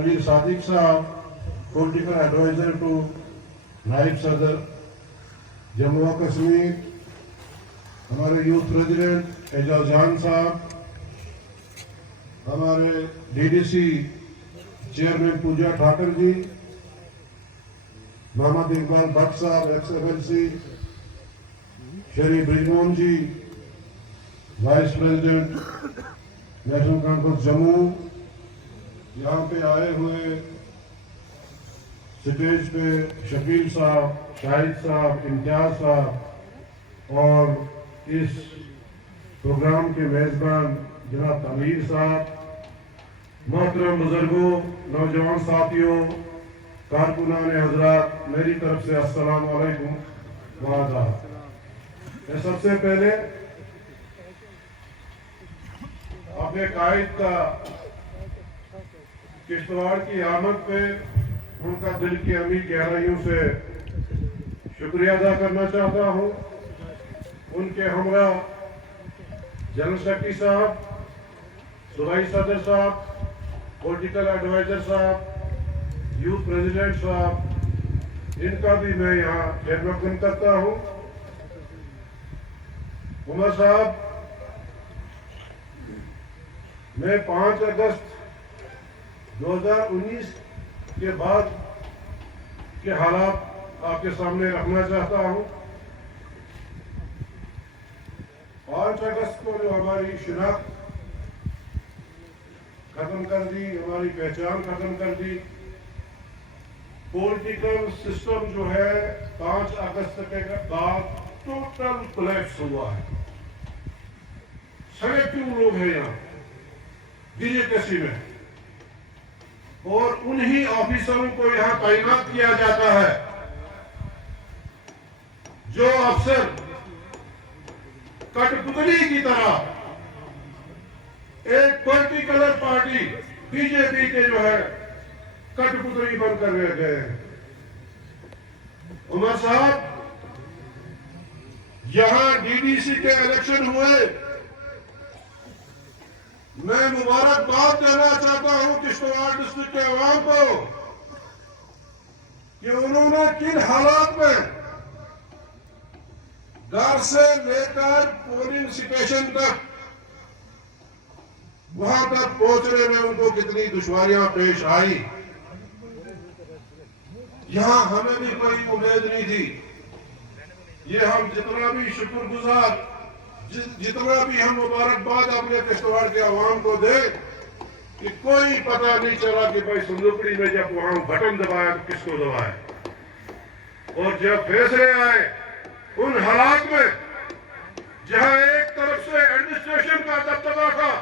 Amir Sadiq Saab, political advisor to नाइब सदर जम्मू और कश्मीर, हमारे यूथ प्रेसिडेंट एजाज जान साहब, हमारे DDC chairman Pooja Thakar ji, Mohammad Iqbal Bhat sahab ex MLC, Shri Brijmohan ji vice president National Conference Jammu, यहाँ पे आए हुए स्टेज पे शकील साहब, शाहिद साहब, इम्तियाज साहब और इस प्रोग्राम के मेजबान जनाब तमीर साहब, मोहतरम बुजुर्गों, नौजवान साथियों, कारकुनान हजरात, मेरी तरफ से अस्सलाम वालेकुम व आदाब। मैं सबसे पहले अपने कायद का किश्तवाड़ की आमद पे उनका दिल की अमी गहराइयों से शुक्रिया अदा करना चाहता हूँ। उनके हमरा जनरल सेक्रेटरी साहब, सूबाई सदर साहब, पॉलिटिकल एडवाइजर साहब, यूथ प्रेसिडेंट साहब, इनका भी मैं यहाँ खैर करता हूँ। उमर साहब, मैं 5 अगस्त 2019 के बाद के हालात आपके सामने रखना चाहता हूं। 5 अगस्त को जो हमारी शिनाख्त खत्म कर दी, हमारी पहचान खत्म कर दी, पॉलिटिकल सिस्टम जो है 5 अगस्त के बाद टोटल कोलैप्स हुआ है। 3.5 लोग हैं यहाँ बीजेपी में और उन्हीं ऑफिसरों को यहां तैनात किया जाता है जो अफसर कठपुतली की तरह एक पर्टिकुलर पार्टी बीजेपी के जो है कठपुतली बनकर रह गए हैं। उमर साहब, यहां डीडीसी के इलेक्शन हुए, मैं मुबारकबाद देना चाहता हूं किश्तवाड़ डिस्ट्रिक्ट के अवाम को कि उन्होंने किन हालात में घर से लेकर पोलिंग स्टेशन तक वहां तक पहुंचने में उनको कितनी दुश्वारियां पेश आई। यहां हमें भी कोई उम्मीद नहीं थी। ये हम जितना भी शुक्रगुजार, जितना भी हम मुबारकबाद अपने किश्तवाड़ के अवाम को दे कि कोई पता नहीं चला कि भाई संदूकड़ी में जब वहां बटन दबाया तो किसको दबाया, और जब फैसले आए उन हालात में जहां एक तरफ से एडमिनिस्ट्रेशन का दबदबा था,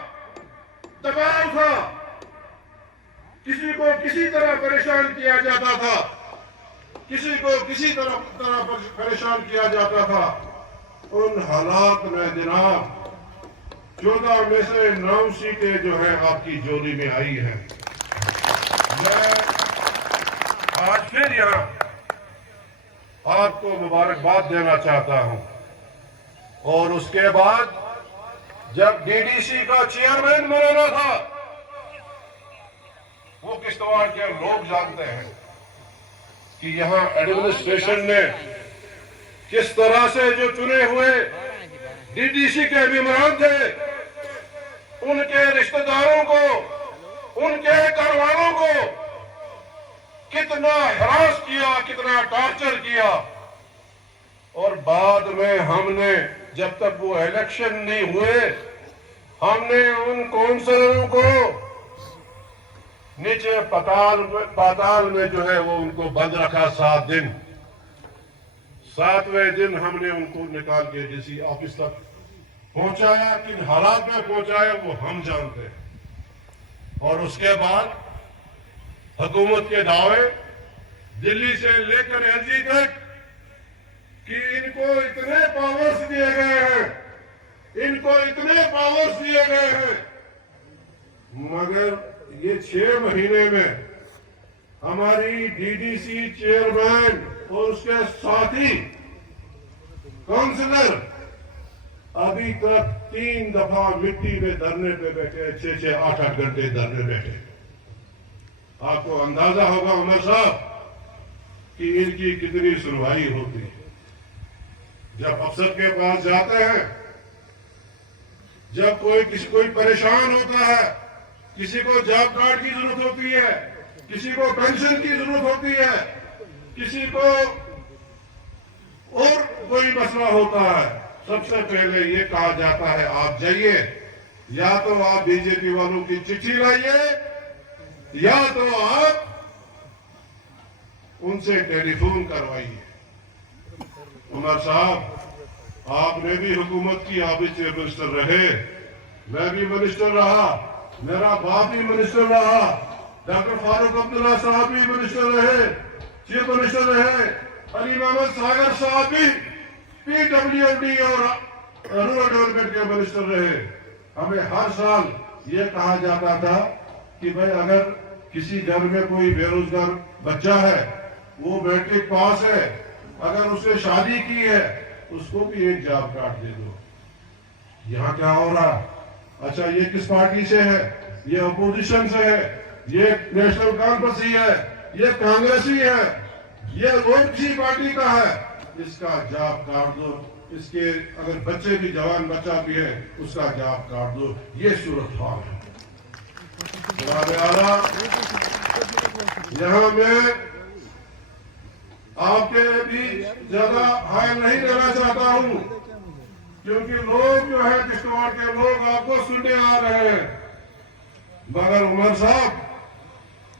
दबाव था, किसी को किसी तरह परेशान किया जाता था, किसी को किसी तरह परेशान किया जाता था, उन हालात में जनाब 14 में से 9 सीटें जो है आपकी जोड़ी में आई है। मैं आज फिर यहाँ आपको मुबारकबाद देना चाहता हूँ। और उसके बाद जब डीडीसी का चेयरमैन बनाना था, वो किश्तवाड़ के लोग जानते हैं कि यहाँ एडमिनिस्ट्रेशन ने किस तरह से जो चुने हुए डीडीसी के मेंबरान थे, उनके रिश्तेदारों को, उनके घरवालों को कितना हरास किया, कितना टॉर्चर किया। और बाद में हमने, जब तक वो इलेक्शन नहीं हुए, हमने उन काउंसलरों को नीचे पाताल में जो है वो उनको बंद रखा 7 दिन। 7वें दिन हमने उनको निकाल के डीसी ऑफिस तक पहुंचाया। किन हालात में पहुंचाया वो हम जानते हैं। और उसके बाद हुकूमत के दावे दिल्ली से लेकर एलजी तक कि इनको इतने पावर्स दिए गए हैं, इनको इतने पावर्स दिए गए हैं, मगर ये 6 महीने में हमारी डीडीसी चेयरमैन और उसके साथी काउंसिलर अभी तक 3 दफा मिट्टी में धरने पे बैठे, 6-6, 8-8 घंटे धरने बैठे। आपको अंदाजा होगा उमर साहब कि इनकी कितनी सुनवाई होती है। जब अफसर के पास जाते हैं, जब कोई परेशान होता है, किसी को जॉब कार्ड की जरूरत होती है, किसी को पेंशन की जरूरत होती है, किसी को और कोई मसला होता है, सबसे पहले ये कहा जाता है आप जाइए, या तो आप बीजेपी वालों की चिट्ठी लाइए या तो आप उनसे टेलीफोन करवाइए। उमर साहब, आपने भी हुकूमत की, आप भी चीफ मिनिस्टर रहे, मैं भी मिनिस्टर रहा, मेरा बाप भी मिनिस्टर रहा, डॉक्टर फारूक अब्दुल्ला साहब भी मिनिस्टर रहे, चीफ मिनिस्टर रहे, अली मोहम्मद सागर साहब भी PWD और रूरल डेवलपमेंट के मिनिस्टर रहे। हमें हर साल ये कहा जाता था कि भाई अगर किसी घर में कोई बेरोजगार बच्चा है, वो मैट्रिक पास है, अगर उसने शादी की है, उसको भी एक जॉब कार्ड दे दो। यहाँ क्या हो रहा? अच्छा, ये किस पार्टी से है? ये अपोजिशन से है, ये नेशनल कॉन्फ्रेंस है, ये कांग्रेसी है, ये और किसी पार्टी का है, इसका जॉब कार्ड दो। इसके अगर बच्चे भी, जवान बच्चा भी है, उसका जॉब कार्ड दो। ये सूरत हाल है। यहाँ मैं आपके भी ज्यादा हाय नहीं देना चाहता हूँ, क्योंकि लोग जो है, किश्तवाड़ के लोग आपको सुनने आ रहे हैं। मगर उमर साहब,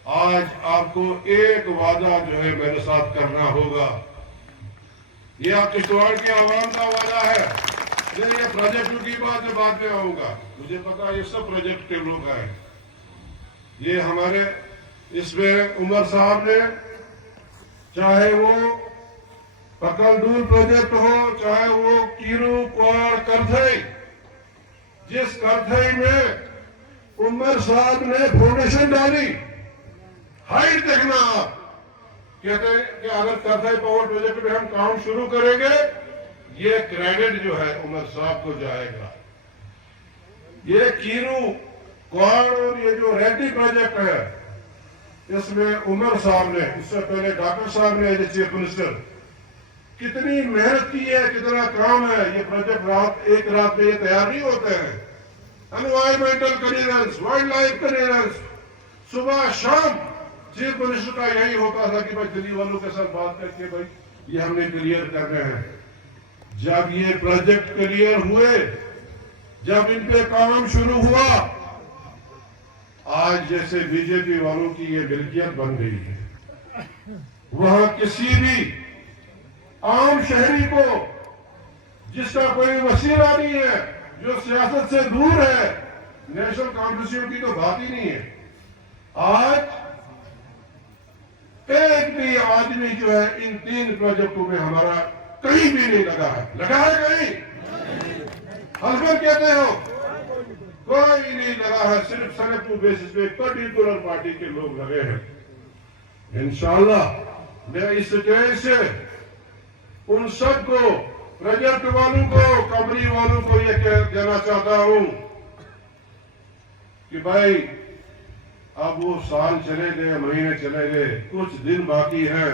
आज आपको एक वादा जो है मेरे साथ करना होगा। ये आप किश्तवाड़ के आवाम का वादा है। ये प्रोजेक्ट की बात मैं बाद में आऊंगा, मुझे पता है ये सब प्रोजेक्ट के लोग आए। ये हमारे इसमें उमर साहब ने, चाहे वो पकलडूल प्रोजेक्ट हो, चाहे वो कीरू क्वाड़ करथई, जिस करथई में उमर साहब ने फाउंडेशन डाली, हाइट देखना आप। कहते हैं कि अगर करथई पावर प्रोजेक्ट में हम काम शुरू करेंगे, ये क्रेडिट जो है उमर साहब को जाएगा। ये कीरू क्वाड़ और ये जो रेड्डी प्रोजेक्ट है, इसमें उमर साहब ने, इससे पहले डॉक्टर साहब ने एज चीफ मिनिस्टर कितनी मेहनत की है, कितना काम है। ये प्रोजेक्ट एक रात में ये तैयार नहीं होते हैं। Environmental clearance, wild life clearance, सुबह शाम चीफ मिनिस्टर का यही होता था कि भाई दिल्ली वालों के साथ बात करके भाई ये हमने क्लियर करने हैं। जब ये प्रोजेक्ट क्लियर हुए, जब इन पे काम शुरू हुआ, आज जैसे बीजेपी वालों की ये मिल्कियत बन गई है। वहां किसी भी आम शहरी को, जिसका कोई वसीला नहीं है, जो सियासत से दूर है, नेशनल कॉन्फ्रेंस की तो बात ही नहीं है। आज एक भी आदमी जो है इन 3 प्रोजेक्टों में हमारा कहीं भी नहीं लगा है। लगा है कहीं? हस्बैंड कहते हो, कोई नहीं लगा है। सिर्फ सेलेक्टिव बेसिस पे पर्टिकुलर पार्टी के लोग लगे हैं। इंशाअल्लाह मैं इस स्टेज से उन सबको, प्रोजेक्ट वालों को, कमरी वालों को ये कह देना चाहता हूं कि भाई अब वो साल चले गए, महीने चले गए, कुछ दिन बाकी हैं।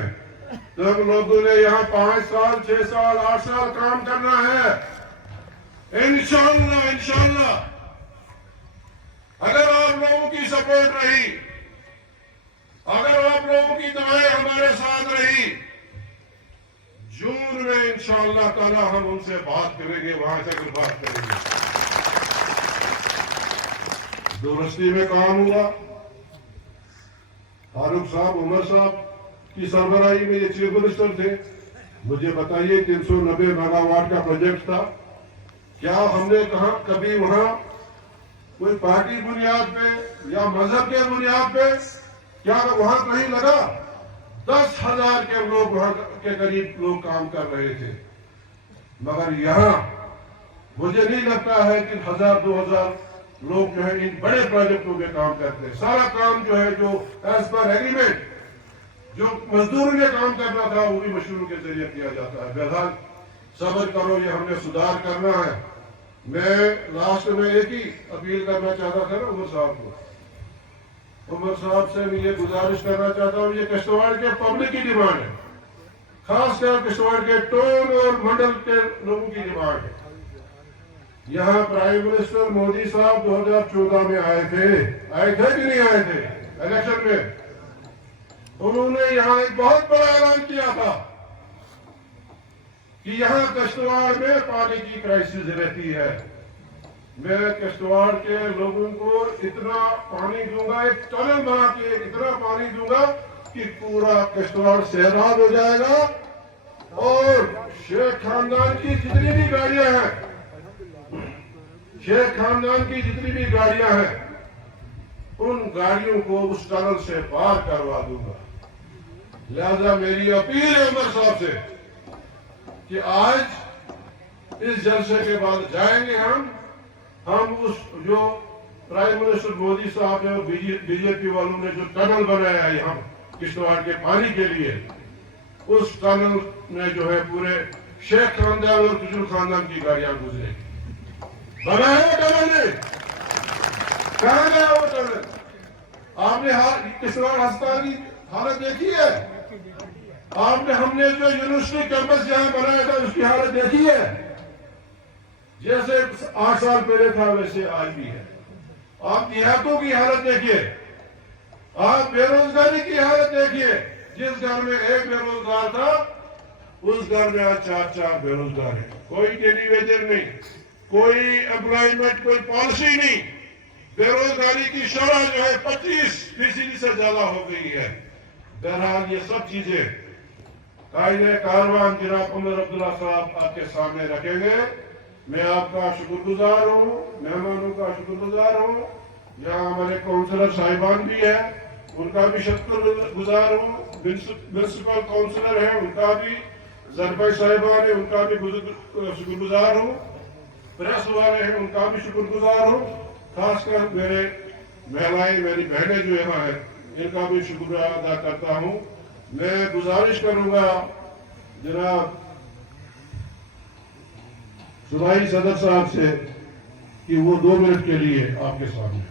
तब लोगों ने यहाँ 5 साल, 6 साल, 8 साल काम करना है। इंशाअल्लाह, इंशाअल्लाह अगर आप लोगों की सपोर्ट रही, अगर आप लोगों की दुआएं हमारे साथ रही, जून में इंशाअल्लाह ताला हम उनसे बात करेंगे, वहां जाकर बात करेंगे। दूरस्ती में काम हुआ। फारूक साहब, उमर साहब की सरबराही में ये चीफ मिनिस्टर थे। मुझे बताइए, 390 मेगावाट का प्रोजेक्ट था। क्या हमने कहा कभी वहां कोई पार्टी बुनियाद पे या मजहब के बुनियाद पे क्या वहां कहीं लगा? 10,000 के लोग, वहां के करीब लोग काम कर रहे थे। मगर यहां मुझे नहीं लगता है कि 1,000-2,000 लोग जो है इन बड़े प्रोजेक्टों में काम करते हैं। सारा काम जो है, जो एज पर एग्रीमेंट, जो मजदूर ने काम करना था, वो भी मशरूर के जरिए किया जाता है। बहरहाल सब्र करो, ये हमने सुधार करना है। मैं लास्ट में एक ही अपील करना चाहता था ना उमर साहब को उमर साहब से मैं ये गुजारिश करना चाहता हूँ, ये किश्तवाड़ के पब्लिक की डिमांड है, खासकर किश्तवाड़ के टोन और मंडल के लोगों की डिमांड है। यहाँ प्राइम मिनिस्टर मोदी साहब 2014 में आए थे कि नहीं आए थे इलेक्शन में? उन्होंने यहाँ एक बहुत बड़ा ऐलान किया था कि यहाँ किश्तवाड़ में पानी की क्राइसिस रहती है। मैं किश्तवाड़ के लोगों को इतना पानी दूंगा, एक टनल बना के इतना पानी दूंगा कि पूरा किश्तवाड़ सैराब हो जाएगा। और शेख खानदान की जितनी भी गाड़ियां हैं, शेख खानदान की जितनी भी गाड़ियां हैं, उन गाड़ियों को उस टनल से पार करवा दूंगा। लिहाजा मेरी अपील है उमर साहब से कि आज इस जलसे के बाद जाएंगे हम उस जो प्राइम मिनिस्टर मोदी साहब ने और बीजेपी वालों ने जो टनल बनाया है यहाँ किश्तवाड़ के पानी के लिए, उस टनल में जो है पूरे शेख खानदान और कुजुल खानदान की गाड़ियां गुजरेगी। बनाया वो टनल ने, कहा गया वो टनल? आपने किश्तवाड़ अस्पताल की हालत देखी है? हमने जो यूनिवर्सिटी कैंपस यहाँ बनाया था उसकी हालत देखी है? जैसे 8 साल पहले था वैसे आज भी है। आप देहातों की हालत देखिए, आप बेरोजगारी की हालत देखिए। जिस घर में एक बेरोजगार था उस घर में आज 4 बेरोजगार है। कोई डेली वेजर नहीं, कोई एम्प्लॉयमेंट, कोई पॉलिसी नहीं। बेरोजगारी की शरह जो है 25% से ज्यादा हो गई है। बहरहाल ये सब चीजें कायदे कारवान जनाब उमर अब्दुल्ला साहब आपके सामने रखेंगे। मैं आपका शुक्रगुजार हूँ, मेहमानों का शुक्रगुजार हूँ। यहाँ हमारे काउंसलर साहिबान भी है, उनका भी शुक्रगुजार हूँ। म्यूनिसिपल काउंसलर है, उनका भी, जरबाई साहिबान है, उनका भी शुक्रगुजार हूँ। प्रेस वाले हैं, उनका भी शुक्रगुजार हूँ। खासकर मेरे महिलाएं, मेरी बहनें जो यहाँ है, इनका भी शुक्रिया अदा करता हूँ। मैं गुजारिश करूंगा जनाब सूबाई सदर साहब से कि वो 2 मिनट के लिए आपके सामने